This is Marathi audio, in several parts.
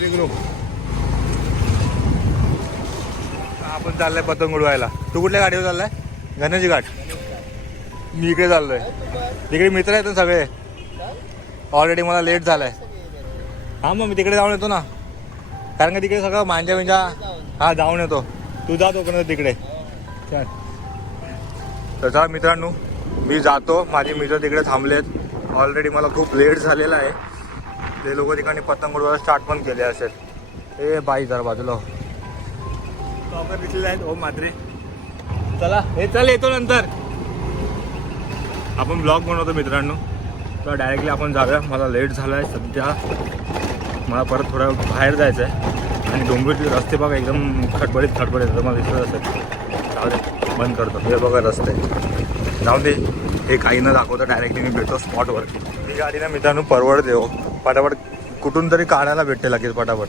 लिव्हिंग रूम आपण चाललाय पतंग उडवायला. तू कुठल्या गाडीवर चाललाय? गणाची घाट. मी इकडे चाललोय. तिकडे मित्र आहेत ना सगळे? ऑलरेडी मला लेट झालाय. हा मग मी तिकडे जाऊन येतो ना. कारण का तिकडे सगळं मांजा विंजा हा जाऊन येतो. तू जातो कोण तिकडे. चल. तर चला मित्रांनो मी जातो. माझे मित्र तिकडे थांबलेत. ऑलरेडी मला खूप लेट झालेला आहे. ते लोक ठिकाणी पतंग उडवायला स्टार्ट पण केले असेल ए बाई जरा बाजूला हो. टॉपर दिसलेले आहेत. ओम मात्रे चला हे चल येतो नंतर. आपण ब्लॉग बनवतो मित्रांनो. तर डायरेक्टली आपण जाऊया. मला लेट झाला आहे सध्या. मला परत थोडं बाहेर जायचं आहे आणि डोंबिवली रस्ते बघा एकदम खडबडीत खडबडीत तर मला दिसत असेल. जाऊ दे बंद करतो. हे बघा रस्ते. जाऊ दे. हे काही न दाखवतं डायरेक्टली मी भेटतो स्पॉटवर गाडी ना मित्रांनो परवडते हो. पटापट कुठून तरी काढायला भेटते लगेच पटापट.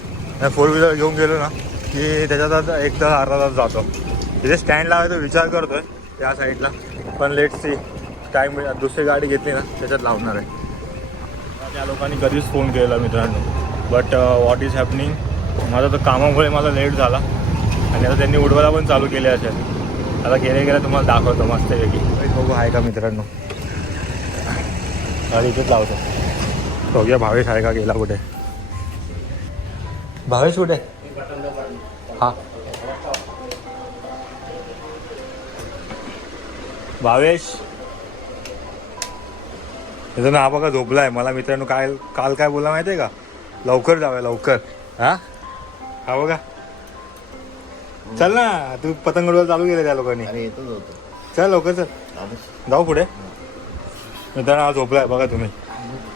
फोर व्हीलर घेऊन गेलो ना की त्याच्यात आता एक तास अर्धा तास जातो. तिथे स्टँड लावायचा विचार करतोय त्या साईडला पण लेट सी टाईम दुसरी गाडी घेतली ना त्याच्यात लावणार आहे. त्या लोकांनी कधीच फोन केलेला मित्रांनो. बट व्हॉट इज हॅपनिंग माझा तर कामामुळे मला लेट झाला. आणि आता त्यांनी उडवायला पण चालू केले असेल आता गेले गेल्या तुम्हाला दाखवतो मस्तपैकी. बघू आहे का मित्रांनो. गाडी इथेच लावतो. बघूया भावेश आहे का गेला कुठे? भावेश कुठे? हा. भावेश? त्याचं ना हा बघा झोपलाय. मला मित्रांनो काय काल काय बोला माहितीये का? लवकर जाऊया लवकर. हा? हा बघा. चल ना तू पतंग उडवायला चालू केलं त्या लोकांनी. अरे येतच होतो. चल लवकर चल. जाऊ पुढे. मित्रांनो हा झोपलाय. बघा तुम्ही.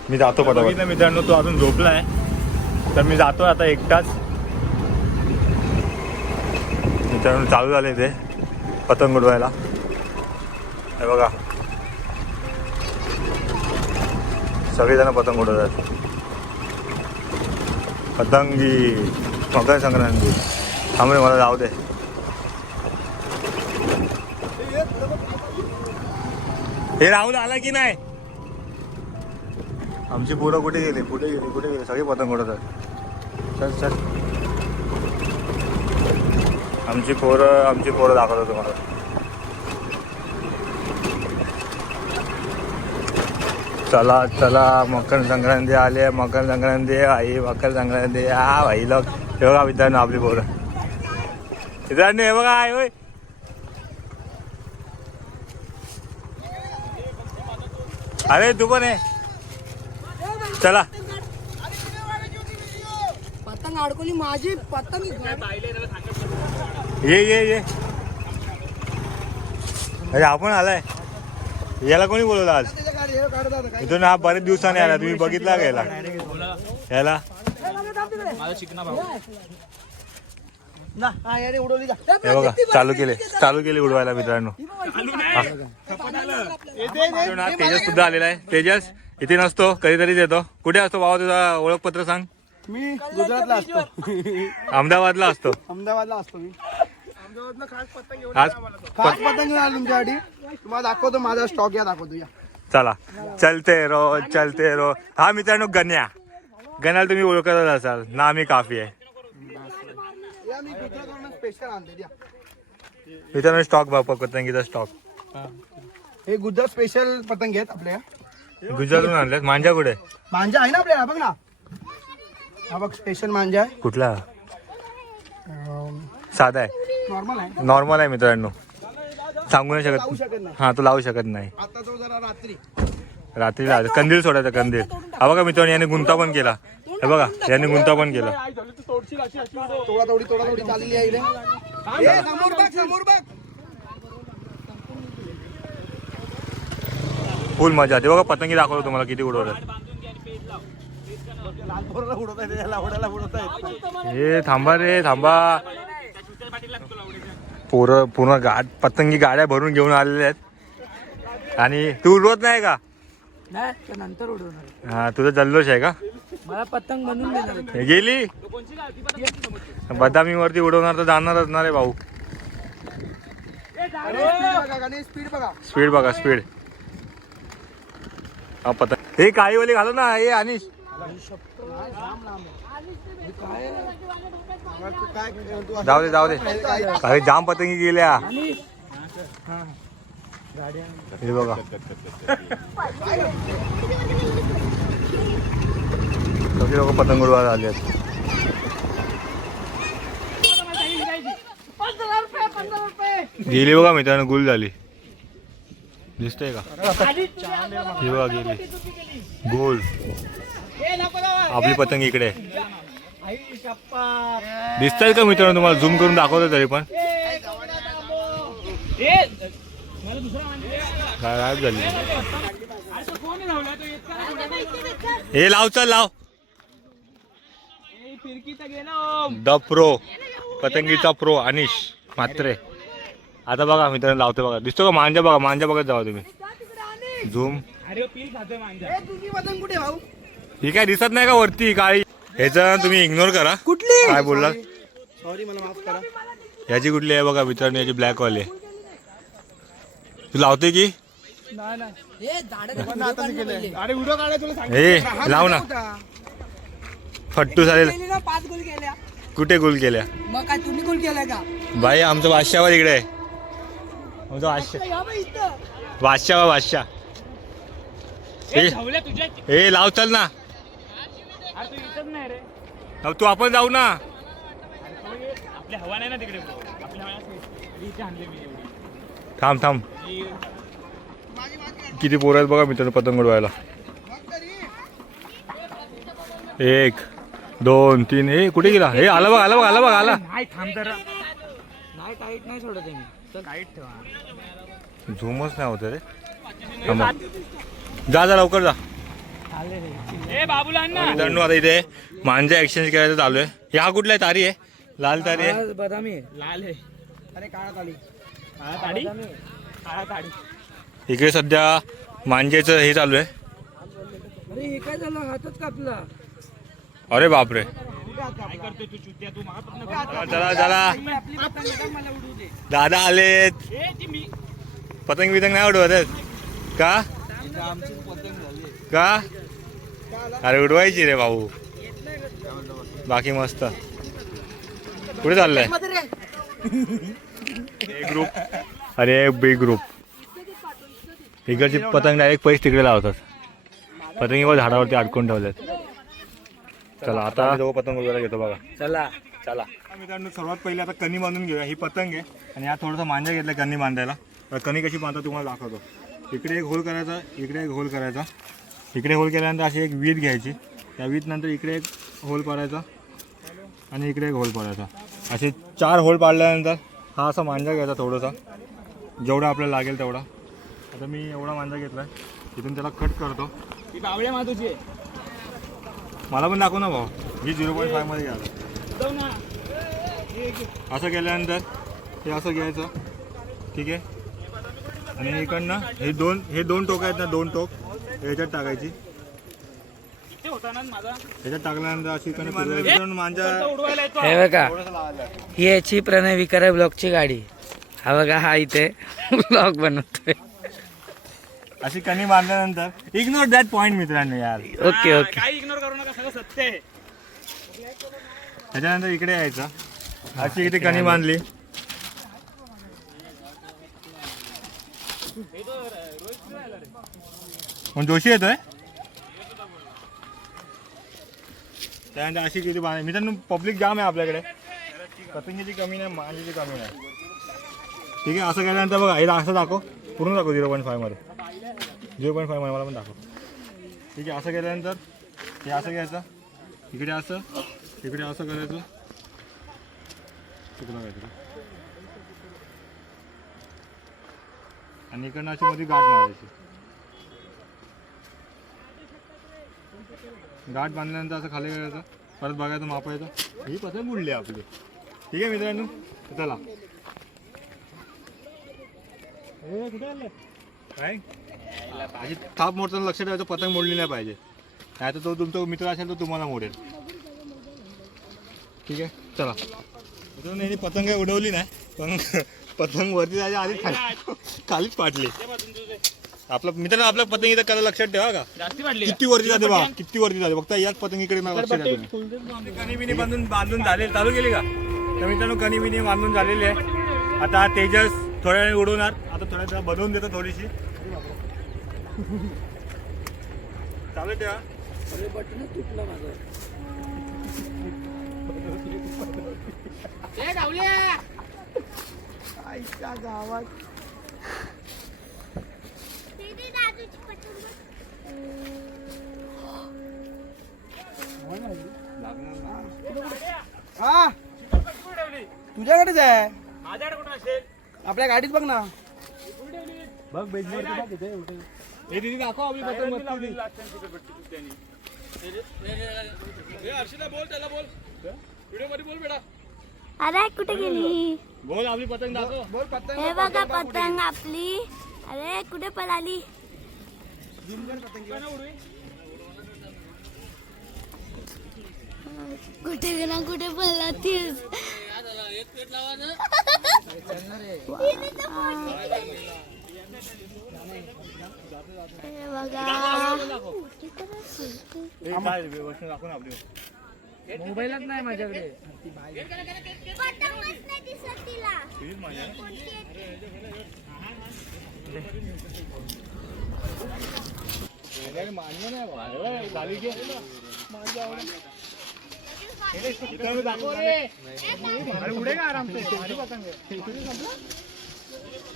मी जातो पटापट. मित्रांनो तो अजून झोपलाय. तर मी जातो आता एकटाच. मित्रांनो चालू झाले ते पतंग उडवायला. हे बघा. सगळेजण पतंग उडवतात. पतंगी मकर संक्रांती. थांबे मला जाऊ दे. हे राहुल आला की नाही? आमची पोरं कुठे गेली? कुठे गेली? कुठे गेली? सगळे पतंग उडवतात. चल चल. आमची पोरं आमची पोरं दाखवतो तुम्हाला. चला चला मकर संक्रांती आली आहे मकर संक्रांती आई मकर संक्रांती हा भाई लोक हे बघा मित्रांनो आपली पोरं. मित्रांनो हे बघा आहे होय. अरे तू पण आहे? चला. पतंग अडकवली माझी पतंग ये ये ये. अरे आपण आलाय. याला कोणी बोलवलं आज? इथून हा बरेच दिवसाने आला. तुम्ही बघितला का याला? याला. हे बघा चालू केले. चालू केले उडवायला मित्रांनो. हा. तेजस सुद्धा आलेला आहे. तेजस? इथे नसतो कधीतरीच येतो. कुठे असतो बाबा तुझा ओळखपत्र सांग? मी गुजरातला असतो. अहमदाबादला असतो. अहमदाबादला असतो मी. आज खास पतंग आला तुमच्यासाठी. तुम्हाला दाखवतो माझा स्टॉक या दाखवतो या. चला. चलते रो चलते रो. हा मित्रांनो गण्या. गण्याला तुम्ही ओळखतच असाल. काफी आहे. या मी गुजरातवरून स्पेशल आणते या. मित्रांनो स्टॉक बापा पतंगीचा स्टॉक हे गुजरात स्पेशल पतंग आहेत आपल्या. गुजरातून आणल्यात. मांजा कुठे? मांजा आहे ना आपल्याला बघ ना. हा बघ स्पेशल मांजा आहे. कुठला? साधा आहे. नॉर्मल आहे. नॉर्मल आहे मित्रांनो. सांगू नाही शकत. हा तो लावू शकत नाही. आता तो जरा रात्री. रात्री ला- कंदील सोडायचा कंदील. हा बघा मित्रांनो याने गुंता पण केला. हे बघा याने गुंता पण केला तोडा तोडी तोडा तोडी चाललेली आहे इकडे ए, समोर बघ समोर बघ. फुल मजा ते बघा पतंगी दाखवतो तुम्हाला किती उडवतात. हे थांबा रे थांबा. पोरं पूर्ण गाड पतंगी गाड्या भरून घेऊन आलेल्या आहेत. आणि तू उडवत नाही का? नाही नंतर उडवणार. हा तुझा जल्लोष आहे का? मला पतंग हे गेली? बदामी वरती उडवणार तर जाणारच ना रे भाऊ. स्पीड बघा स्पीड बघा. स्पीड हा पतंग हे काळीवाली घालू ना हे अनिश. जाऊ दे जाऊ दे. अरे जाम पतंगी गेल्या. हे बघा. सगळे लोक पतंग उडवायला आले आहेत. गेली बघा मित्रांनो गुल झाली. दिसतंय का? ही बघा गेली. गोल. आपली पतंग इकडे. आहे. दिसताय का मित्रांनो तुम्हाला? झूम करून दाखवतो तरी पण. काय झाली? हे लाव चल लाव. द प्रो पतंगीचा प्रो अनिश. मात्रे. आता बघा मित्रांनो लावतो बघा. दिसतो का मांजा? बघा मांजा बघत जावा तुम्ही. झूम. तुझी पतंग कुठे भाऊ? ही काय दिसत नाही का वरती? काळी. ह्याचा तुम्ही इग्नोर करा. कुठली? काय बोलला? सॉरी मला माफ करा. याची कुठली आहे बघा मित्रांनो याची ब्लॅक वाली आहे. तू लावते की? अरे व्हिडिओ काढाय तुला सांग हे लाव ना. फट्टू चालेल पाच गोल केल्या. कुठे गोल केल्या? मग काय तुम्ही गोल केलाय का? भाई आमचं बादशावर इकडे आहे. इथं. बादशाह बादशाह हे लाव चल ना. तू आपण जाऊ ना. थांब थांब. किती पोरं आहेत बघा मित्रांनो पतंग उडवायला. एक दोन तीन. हे कुठे गेला? हे आला बघ आला बघ आला बघ आला. नाही टाईट नाही सोडत आहे मी. टाईट ठेवा झूमच नाही होत रे. थांबा. जा जा लवकर जा. मित्रांनो आता इथे मांजा एक्सचेंज करायचं चालू आहे. हे हा कुठला आहे तारी आहे? लाल तारी आहे. बदामी लाल आहे. अरे काळा काळी इकडे सध्या मांजेचं हे चालू आहे. अरे हे काय झालं? हातच कापला. अरे बापरे. चला चला दादा आलेत. पतंग बितंग नाही उडवत आहेत. का? आमची पतंग झाली. का? अरे उडवायची रे भाऊ. बाकी मस्त. कुठे चाललंय? ग्रुप अरे बी ग्रुप इकडची पतंग डायरेक्ट पैसे तिकडे लावतात. पतंगी वर झाडावरती अडकून ठेवल्यात चला आता दोघं पतंग वगैरे घेतो बघा. चला चला. मित्रांनो सर्वात पहिले आता कणी बांधून घेऊया. ही पतंग आहे. आणि यात थोडासा मांजा घेतला कणी बांधायला. तर कणी कशी बांधता तुम्हाला दाखवतो. इकडे एक होल करायचा इकडे एक होल करायचा. इकडे होल केल्यानंतर अशी एक वीट घ्यायची. त्या वीट नंतर इकडे एक होल पाडायचा आणि इकडे एक होल पाडायचा. असे चार होल पाडल्यानंतर हा असा मांजा घ्यायचा थोडासा. जेवढा आपल्याला लागेल तेवढा. आता मी एवढा मांजा घेतला आहे इथून त्याला कट करतो. ती बावळ्या माधूची मला पण दाखव ना भाऊ. ही झिरो पॉईंट फायमध्ये घ्या असं केल्यानंतर हे असं घ्यायचं. ठीक आहे? आणि इकडनं हे दोन हे दोन टोक आहेत ना दोन टोक. ह्याच्यात टाकायची. ह्याच्यात टाकल्यानंतर अशी इकडनं हे बघा. ही याची प्रणय विकार ब्लॉकची गाडी. हा बघा हा इथे ब्लॉक बनवतोय. अशी कणी बांधल्यानंतर इग्नोर दॅट पॉईंट मित्रांनो यार. Okay okay. काही इग्नोर करू नका सगळं सत्य आहे. त्याच्यानंतर इकडे यायचं. अशी इथे कणी बांधली. मग जोशी येतोय? त्यानंतर अशी किती बांध मित्रांनो पब्लिक जाम आहे आपल्याकडे. पतंगीची कमी नाही मांजीची कमी नाही. ठीक आहे असं केल्यानंतर बघा हिला असं दाखव. पूर्ण दाखव झिरो पॉईंट फायमध्ये झिरो पॉईंट फायमध्ये मला पण दाखव. ठीक आहे असं केल्यानंतर हे असं घ्यायचं. इकडे असं इकडे असं करायचं. चुकलं काहीतरी आणि इकडनं अशी मध्ये गाठ मारायची गाठ बांधल्यानंतर असं खाली करायचं. परत बघायचं मापायचं. ही पतंग उडली आपली. ठीक आहे मित्रांनो तर चला? काय? अशी थाप मोडताना लक्ष ठेवायचं पतंग मोडली नाही पाहिजे. नाही तर तो तुमचा मित्र असेल तर तुम्हाला मोडेल. ठीक आहे? चला. मित्रांनो यांनी पतंग काही उडवली नाही पण पतंग वरती जायच्या आधीच खाली खालीच पाटली. आपलं मित्रांनो आपल्या पतंगीचं कला लक्षात ठेवा का? किती वरती जाते बा? किती वरती जाते? फक्त याच पतंगीकडे मला लक्ष द्या तुम्ही. कणी बिनी बांधून बांधून झाले. चालू केली का? तर मित्रांनो कणी बिनी बांधून झालेली आहे. आता तेजस थोड्या वेळ उडवणार. आता थोड्या वेळा बनवून देतो थोडीशी. चालू ठेवा. आईच्या गावात. दीदी दादूची पतंग हा. तुझ्याकडेच आहे? आपल्या गाडीत बघ ना. हे दीदी दाखव आपली पतंग अरे कुठे गेली? बोल आपली पतंग दाखव. बोल पतंग हे बघा पतंग आपली. अरे कुठे पळाली? कुठे गेला कुठे पळला तीच? ना. मोबाईलच नाही माझ्याकडे. पतंगच नाही दिसत तिला. तुझीच माझ्या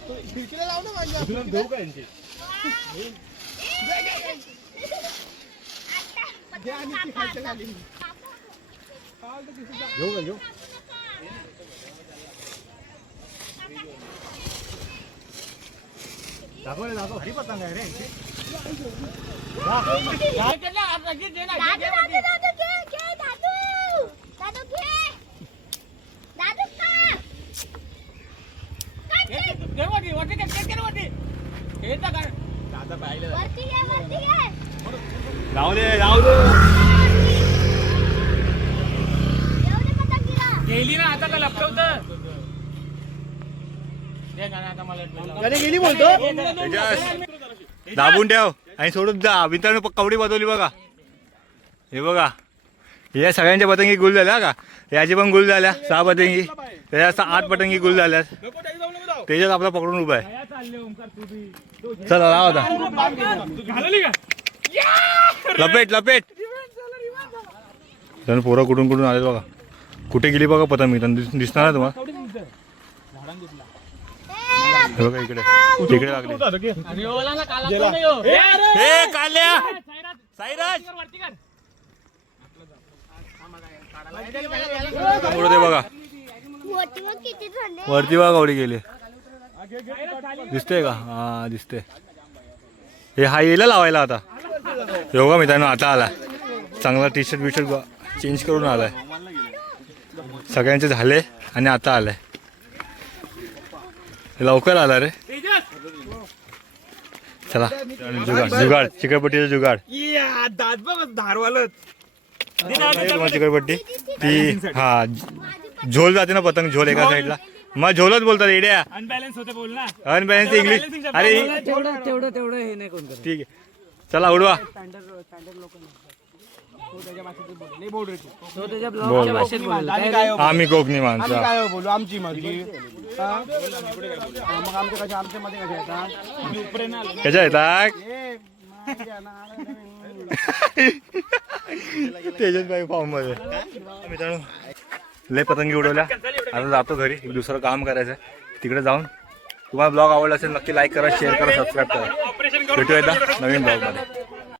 खिडकीला लाव ना माझ्या. देऊ का यांची? घेऊ का घेऊ? दाखव रे, दाखव. भारी पतंग आहे रे घे दादू दादू घे दादू का वरती घे वरती घे जाऊ दे जाऊ दे येऊ दे पतंगीला गेली ना आता का लपटवत अरे गेली बोलतो. तेजस, दाबून ठेव. आणि सोडून जा. मित्रांनो कवडी बदवली बघा. हे बघा. या सगळ्यांच्या पतंगी गुल झाल्या का? याची पण गुल झाल्या. सहा पतंगी. त्याच्या आठ पतंगी गुल झाल्या. त्याच्यात आपला पकडून उभा आहे. चला लाव आता. लपेट लपेट. पोरं कुठून कुठून आले बघा. कुठे गेली बघा पतंग? मी दिसणार ना तुम्हाला. हे बघा इकडे. इकडे लागले. हे काल्या! साईराज! दे बघा. वरती बघा कवडी गेली. दिसते का? हा दिसते हे हा येला लावायला आता. योगा मित्रांनो आता आला चांगला टी शर्ट बिशर्ट चेंज करून आलाय. सगळ्यांचे झाले आणि आता आलाय. लवकर आला रे चला जुगाड जुगाड चिकटपट्टीचं जुगाड दात बघ धारवालच चिकटपट्टी ती हा झोल जाते ना पतंग झोल एका साईडला मग झोलच बोलतात एड्या अनबॅलन्स होते बोल ना अनबॅलन्स इंग्लिश अरे तेवढं तेवढं तेवढं हे नाही कोण करत ठीक आहे चला उडवा तो त्याच्या बोल, ब्लॉगच्या बोल. भाषेत बोलला. आम्ही काय हो- आम्ही कोकणी आम्ही माणसं काय हो बोलू? आमची मर्जी. हा? हा, मग आमचे कसे आमच्या मध्ये येतात? कशा येतात? ए, माझ्या नावानं- तेजस बाई फॉर्ममध्ये. मित्रांनो लय पतंगी उडवल्या. आता जातो घरी. एक दुसरं काम करायचं आहे तिकडे जाऊन तुम्हाला ब्लॉग आवडला असेल नक्की लाईक करा शेअर करा सबस्क्राईब करा. भेटूया एकदा नवीन ब्लॉगमध्ये.